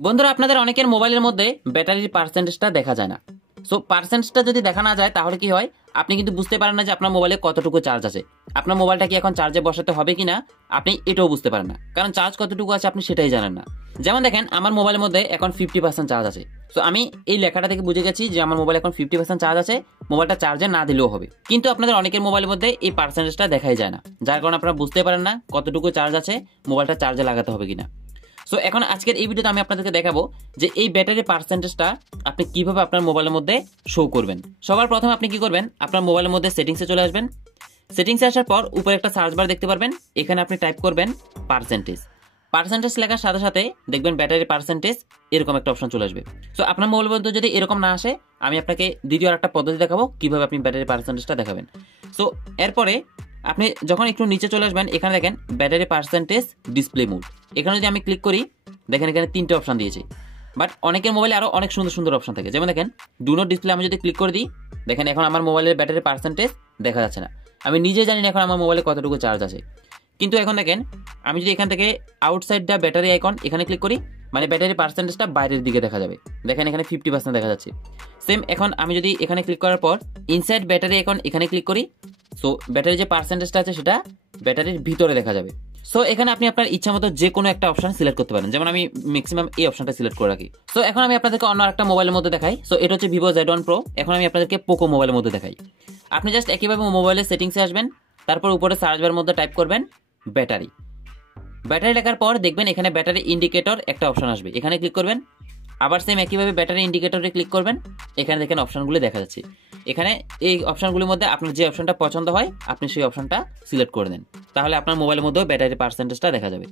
বন্ধুরা, আপনাদের অনেকের মোবাইলের মধ্যে ব্যাটারির পার্সেন্টেজটা দেখা যায় না। সো পার্সেন্টেজটা যদি দেখা না যায় তাহলে কি হয়, আপনি কিন্তু বুঝতে পারেন না যে আপনার মোবাইলে কতটুকু চার্জ আছে। আপনার মোবাইলটা কি এখন চার্জে বসাতে হবে কিনা আপনি এটাও বুঝতে পারেন না, কারণ চার্জ কতটুকু আছে আপনি সেটাই জানেন না। যেমন দেখেন, আমার মোবাইলের মধ্যে এখন 50% চার্জ আছে। সো আমি এই লেখাটা থেকে বুঝে গেছি যে আমার মোবাইল এখন 50% চার্জ আছে, মোবাইলটা চার্জে না দিলেও হবে। কিন্তু আপনাদের অনেকের মোবাইলের মধ্যে এই পার্সেন্টেজটা দেখাই যায় না, যার কারণে আপনারা বুঝতে পারেন না কতটুকু চার্জ আছে, মোবাইলটা চার্জে লাগাতে হবে কিনা। সো এখন আজকের এই ভিডিওতে আমি আপনাদেরকে দেখাবো যে এই ব্যাটারি পার্সেন্টেজটা আপনি কিভাবে আপনার মোবাইলের মধ্যে শো করবেন। সবার প্রথমে আপনি কি করবেন, আপনার মোবাইলের মধ্যে সেটিংসে চলে আসবেন। সেটিংসে আসার পর উপরে একটা সার্চ বার দেখতে পারবেন, এখানে আপনি টাইপ করবেন পার্সেন্টেজ। পার্সেন্টেজ লেখার সাথে সাথে দেখবেন ব্যাটারি পার্সেন্টেজ এরকম একটা অপশন চলে আসবে। সো আপনার মোবাইলের মধ্যে যদি এরকম না আসে, আমি আপনাকে দ্বিতীয় আরেকটা পদ্ধতি দেখাবো কিভাবে আপনি ব্যাটারি পার্সেন্টেজটা দেখাবেন। সো এরপরে আপনি যখন একটু নিচে চলে আসবেন, এখানে দেখেন ব্যাটারি পার্সেন্টেজ ডিসপ্লে মোড। এখানে যদি আমি ক্লিক করি, দেখেন এখানে 3টে অপশন দিয়েছে। বাট অনেকের মোবাইলে আরো অনেক সুন্দর সুন্দর অপশন থাকে। যেমন দেখেন ডু নট ডিসপ্লে, আমি যদি ক্লিক করে দিই, দেখেন এখন আমার মোবাইলের ব্যাটারি পার্সেন্টেজ দেখা যাচ্ছে না। আমি নিজে জানি না এখন আমার মোবাইলে কতটুকু চার্জ আছে। কিন্তু এখন দেখেন, আমি যদি এখান থেকে আউটসাইড দ্য ব্যাটারি আইকন এখানে ক্লিক করি, মানে ব্যাটারি পার্সেন্টেজটা বাইরের দিকে দেখা যাবে। দেখেন এখানে 50% দেখা যাচ্ছে। সেম এখন আমি যদি এখানে ক্লিক করার পর ইনসাইড ব্যাটারি আইকন এখানে ক্লিক করি, সো ব্যাটারির যে পার্সেন্টেজটা আছে সেটা ব্যাটারির ভিতরে দেখা যাবে। সো এখানে আপনি আপনার ইচ্ছা মতো যে কোনো একটা অপশন সিলেক্ট করতে পারেন। যেমন আমি ম্যাক্সিমাম এই অপশনটা সিলেক্ট করে রাখি। সো এখন আমি আপনাদেরকে অন্য একটা মোবাইলের মধ্যে দেখাই। সো এটা হচ্ছে ভিভো Z1 Pro। এখন আমি আপনাদেরকে পোকো মোবাইলের মধ্যে দেখাই। আপনি জাস্ট একইভাবে মোবাইলের সেটিংসে আসবেন, তারপর উপরে সার্চ বারের মধ্যে টাইপ করবেন ব্যাটারি। ব্যাটারি লেখার পর দেখবেন এখানে ব্যাটারি ইন্ডিকেটর একটা অপশন আসবে, এখানে ক্লিক করবেন। আবার সেম একইভাবে ব্যাটারি ইন্ডিকেটরে ক্লিক করবেন। এখানে দেখেন অপশনগুলো দেখা যাচ্ছে। এখানে এই অপশনগুলির মধ্যে আপনার যে অপশনটা পছন্দ হয় আপনি সেই অপশনটা সিলেক্ট করে দেন, তাহলে আপনার মোবাইলের মধ্যেও ব্যাটারি পার্সেন্টেজটা দেখা যাবে।